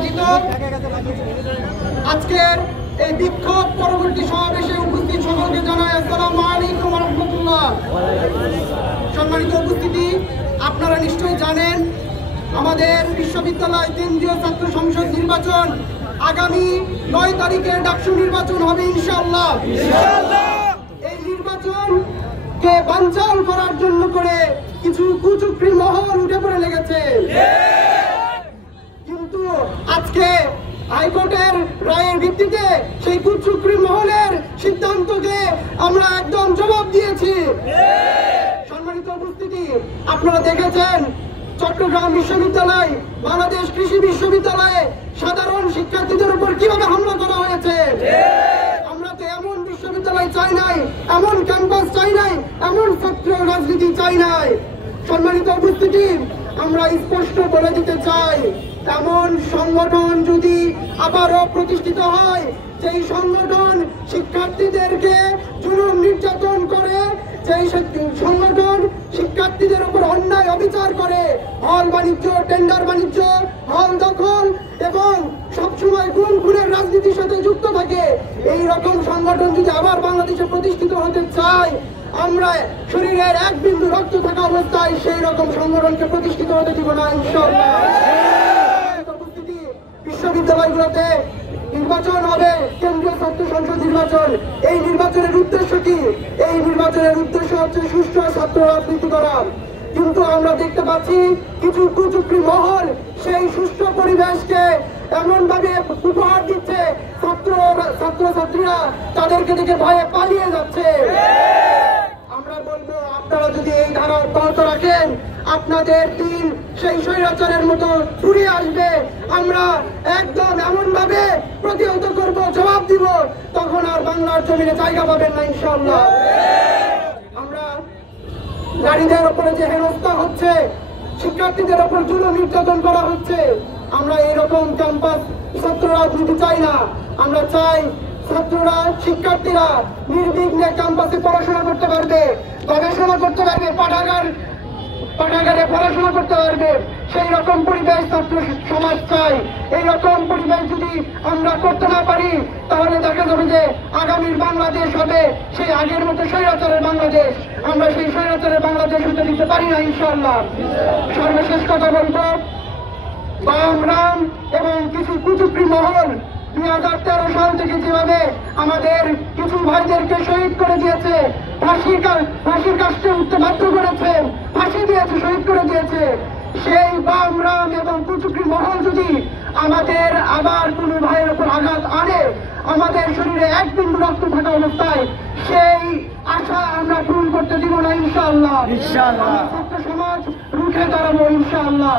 আয়োজিত আজকের এই বিক্ষোভ পরবর্তী সমাবেশে উপস্থিত সকলকে জানাই আসসালামু আলাইকুম ওয়া রাহমাতুল্লাহ। সম্মানিত উপস্থিতি, আপনারা নিশ্চয়ই জানেন আমাদের বিশ্ববিদ্যালয় কেন্দ্রীয় ছাত্র সংসদ নির্বাচন আগামী 9 তারিখে ডাকসু নির্বাচন হবে ইনশাআল্লাহ। এই নির্বাচনকে বানচাল করার জন্য করে কিছু কুচক্রী মহল উঠে পড়ে লেগেছে, কিন্তু আজকে হাইকোর্টের রায়ের ভিত্তিতে সেই কুচক্রী মহলের সিদ্ধান্তকে আমরা একদম জবাব দিয়েছি। সম্মানিত উপস্থিতি, আপনারা দেখেছেন চট্টগ্রাম বিশ্ববিদ্যালয়, বাংলাদেশ কৃষি বিশ্ববিদ্যালয়ে সাধারণ শিক্ষার্থীদের উপর কিভাবে হামলা করা হয়েছে। আমরা তো এমন বিশ্ববিদ্যালয় চাই নাই, এমন ক্যাম্পাস চাই নাই, এমন ছাত্র রাজনীতি চাই নাই। সম্মানিত উপস্থিতি, আমরা স্পষ্ট বলে দিতে চাই, এমন সংগঠন যদি আবারও প্রতিষ্ঠিত হয়, যেই সংগঠন শিক্ষার্থীদেরকে জুলুম নির্যাতন করে, যেই সংগঠন শিক্ষার্থীদের উপর অন্যায় অবিচার করে, হল বাণিজ্য, টেন্ডার বাণিজ্য, হল দখল এবং সবসময় গুম খুনের রাজনীতির সাথে যুক্ত থাকে, এই রকম সংগঠন যদি আবার বাংলাদেশে প্রতিষ্ঠিত হতে চায়, আমরা শরীরের এক বিন্দু রক্ত থাকা অবস্থায় সেই রকম সংগঠনকে প্রতিষ্ঠিত হতে দিব না ইনশাআল্লাহ। বিশ্ববিদ্যালয়গুলোতে নির্বাচন হবে, কেন্দ্রীয় ছাত্র সংসদ নির্বাচন। এই নির্বাচনের উদ্দেশ্য কি? এই নির্বাচনের উদ্দেশ্য হচ্ছে সুষ্ঠু ছাত্র রাজনীতি করা, কিন্তু আমরা দেখতে পাচ্ছি কিছু কুচক্রী মহল সেই সুষ্ঠু পরিবেশকে এমন ভাবে উপহার দিচ্ছে, ছাত্রছাত্রীরা তাদেরকে দেখে ভয়ে পালিয়ে যাচ্ছে। আমরা বলবো, আপনারা যদি এই ধারা অব্যাহত রাখেন, আপনাদের দিন সেই স্বৈরাচারের মতো ফুরিয়ে আসবে। আমরা একদম এমন ভাবে প্রতিহত করব, জবাব দিব, তখন আর বাংলার জমিনে জায়গা পাবেন না ইনশাআল্লাহ। আমরা নারীদের উপরে যে হেনস্থা হচ্ছে, শিক্ষার্থীদের উপর জুলুম নির্যাতন করা হচ্ছে, আমরা এরকম ক্যাম্পাস ছাত্র রাজনীতি চাই না। আমরা চাই ছাত্ররা, শিক্ষার্থীরা নির্বিঘ্নে ক্যাম্পাসে পড়াশোনা করতে পারবে, গবেষণা করতে পারবে, পাঠাগারে পড়াশোনা করতে পারবে, সেই রকম পরিবেশ ছাত্র সমাজ চাই। এই রকম পরিবেশ যদি আমরা করতে না পারি, তাহলে দেখা যাবে যে আগামীর বাংলাদেশ হবে সেই আগের মতো স্বৈরাচারের বাংলাদেশ। আমরা সেই স্বৈরাচারের বাংলাদেশ হতে দিতে পারি না ইনশাআল্লাহ। সর্বশেষ কথা বলবো, বাম রাম এবং কিছু কুচক্রী মহল 2013 সাল থেকে যেভাবে আমাদের কিছু ভাইদেরকে শহীদ করে দিয়েছে, ফাঁসির কাছে উঠতে বাধ্য করেছে, ফাঁসি দিয়েছে, শহীদ করে দিয়েছে, সেই বাম রাম এবং কুচক্রী মহল যদি আমাদের আবার কোনো ভাইয়ের উপর আঘাত আনে, আমাদের শরীরে এক বিন্দু রক্ত থাকা অবস্থায় সেই আশা আমরা পূরণ করতে দিব না ইনশাআল্লাহ। ছাত্র সমাজ রুখে দাঁড়াবো ইনশাআল্লাহ।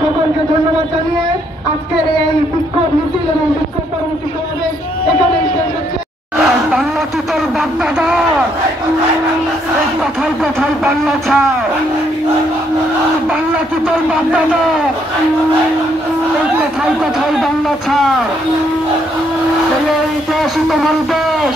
সকলকে ধন্যবাদ জানিয়ে আজকের এই বিক্ষোভ মিছিল এবং বিক্ষোভ পরবর্তী সমাবেশ এখানেই শেষ হচ্ছে। বাংলা কি তোর বাপ দাদা? কথায় কথায় বাংলা ছাড়, বাংলা কি তোর বাপ দাদা? কথায় কথায় বাংলা ছাড়, এই দেশ তোমার দেশ।